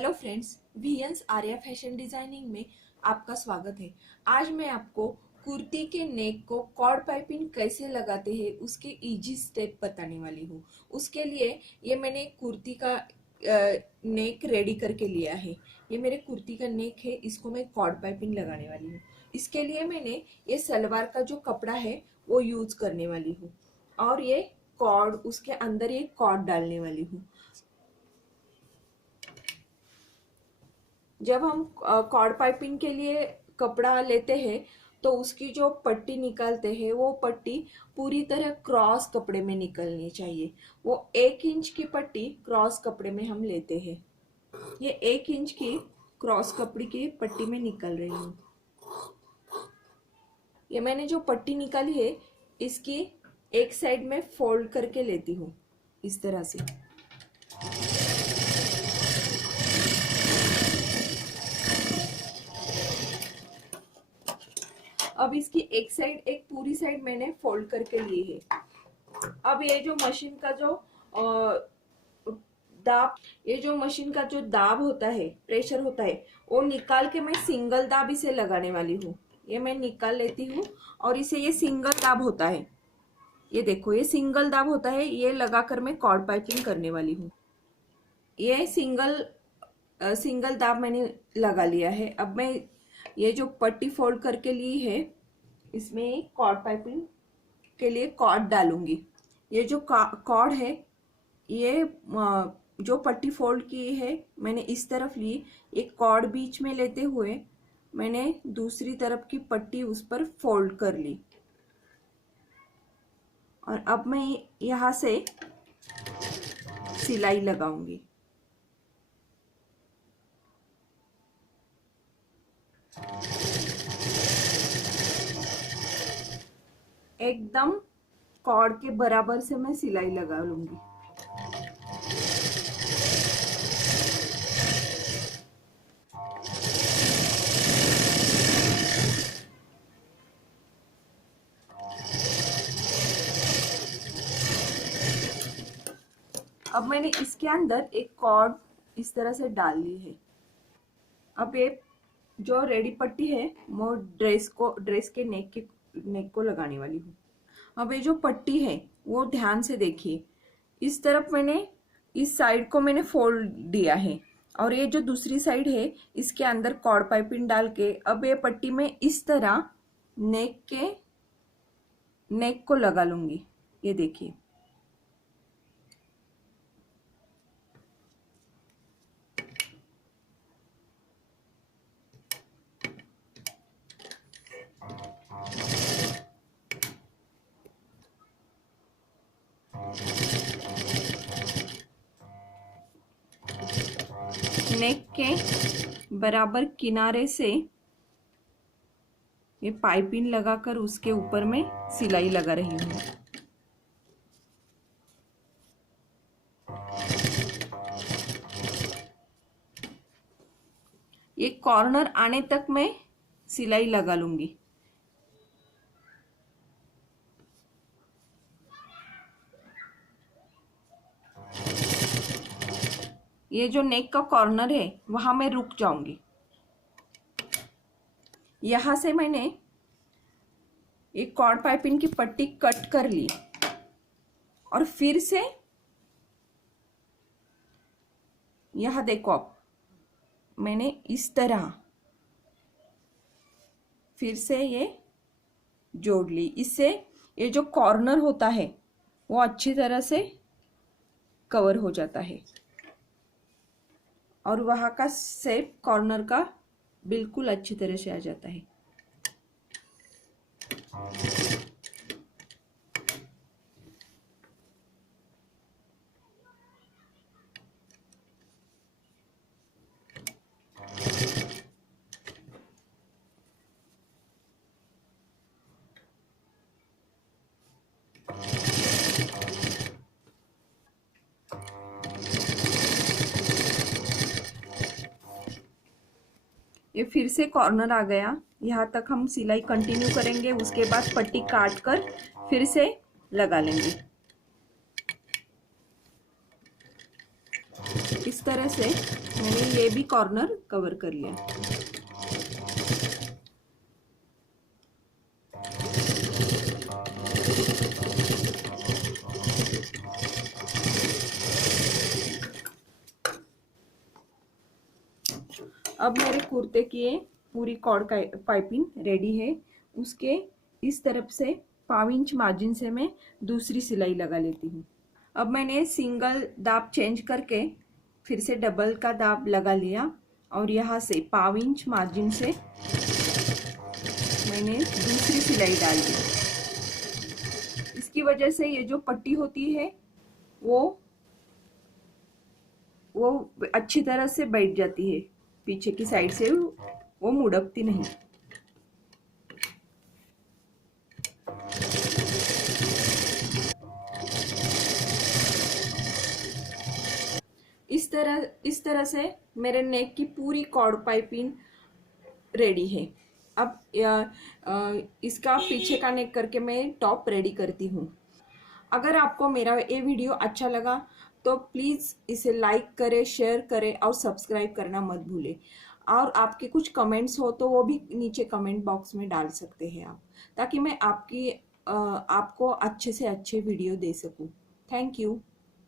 Hello friends, वीएंस Arya fashion designing में आपका स्वागत है। आज मैं आपको कुर्ती के नेक को कॉर्ड पाइपिंग कैसे लगाते हैं उसके इजी स्टेप बताने वाली हूँ। उसके लिए ये मैंने कुर्ती का नेक रेडी करके लिया है। ये मेरे कुर्ती का नेक है, इसको मैं कॉर्ड पाइपिंग लगाने वाली हूँ। इसके लिए मैंने ये सलवार का जो कपड़ा है वो यूज करने वाली हूँ और ये कॉर्ड, उसके अंदर ये कॉर्ड डालने वाली हूँ। जब हम कॉर्ड पाइपिंग के लिए कपड़ा लेते हैं तो उसकी जो पट्टी निकालते हैं वो पट्टी पूरी तरह क्रॉस कपड़े में निकलनी चाहिए। वो 1 इंच की पट्टी क्रॉस कपड़े में हम लेते हैं। ये 1 इंच की क्रॉस कपड़े की पट्टी में निकल रही हूँ। ये मैंने जो पट्टी निकाली है इसकी एक साइड में फोल्ड करके लेती हूँ इस तरह से। अब इसकी एक साइड, एक पूरी साइड मैंने फोल्ड करके ली है। अब ये जो मशीन का जो दाब, ये जो मशीन का जो दाब होता है, प्रेशर होता है, वो निकाल के मैं सिंगल दाब इसे लगाने वाली हूँ। ये मैं निकाल लेती हूँ और इसे, ये सिंगल दाब होता है, ये देखो ये सिंगल दाब होता है, ये लगाकर मैं कॉर्ड पाइपिंग करने वाली हूँ। ये सिंगल दाब मैंने लगा लिया है। अब मैं ये जो पट्टी फोल्ड करके ली है इसमें कॉर्ड पाइपिंग के लिए कॉर्ड डालूंगी। ये जो कॉर्ड है, ये जो पट्टी फोल्ड की है मैंने इस तरफ ली, एक कॉर्ड बीच में लेते हुए मैंने दूसरी तरफ की पट्टी उस पर फोल्ड कर ली और अब मैं यहाँ से सिलाई लगाऊंगी। एकदम कॉर्ड के बराबर से मैं सिलाई लगा लूंगी। अब मैंने इसके अंदर एक कॉर्ड इस तरह से डाल ली है। अब ये जो रेडी पट्टी है वो ड्रेस के नेक को लगाने वाली हूँ। अब ये जो पट्टी है वो ध्यान से देखिए, इस तरफ मैंने, इस साइड को मैंने फोल्ड दिया है और ये जो दूसरी साइड है इसके अंदर कॉर्ड पाइपिंग डाल के अब ये पट्टी में इस तरह नेक को लगा लूंगी। ये देखिए, नेक के बराबर किनारे से ये पाइपिंग लगाकर उसके ऊपर में सिलाई लगा रही हूँ। ये कॉर्नर आने तक मैं सिलाई लगा लूंगी। ये जो नेक का कॉर्नर है वहां मैं रुक जाऊंगी। यहां से मैंने एक कॉर्ड पाइपिंग की पट्टी कट कर ली और फिर से यहां देखो, आप मैंने इस तरह फिर से ये जोड़ ली। इससे ये जो कॉर्नर होता है वो अच्छी तरह से कवर हो जाता है और वहां का शेप कॉर्नर का बिल्कुल अच्छी तरह से आ जाता है। ये फिर से कॉर्नर आ गया, यहाँ तक हम सिलाई कंटिन्यू करेंगे। उसके बाद पट्टी काट कर फिर से लगा लेंगे। इस इस तरह से मैंने ये भी कॉर्नर कवर कर लिया। अब मेरे कुर्ते की ये पूरी कॉर्ड पाइपिंग रेडी है। उसके इस तरफ से 5 इंच मार्जिन से मैं दूसरी सिलाई लगा लेती हूँ। अब मैंने सिंगल दाब चेंज करके फिर से डबल का दाब लगा लिया और यहाँ से 5 इंच मार्जिन से मैंने दूसरी सिलाई डाल दी। इसकी वजह से ये जो पट्टी होती है वो अच्छी तरह से बैठ जाती है, पीछे की साइड से वो मुड़कती नहीं। इस तरह से मेरे नेक की पूरी कॉर्ड पाइपिंग रेडी है। अब इसका पीछे का नेक करके मैं टॉप रेडी करती हूँ। अगर आपको मेरा ये वीडियो अच्छा लगा तो प्लीज़ इसे लाइक करें, शेयर करें और सब्सक्राइब करना मत भूलें। और आपके कुछ कमेंट्स हो तो वो भी नीचे कमेंट बॉक्स में डाल सकते हैं आप, ताकि मैं आपको अच्छे से अच्छे वीडियो दे सकूं। Thank you.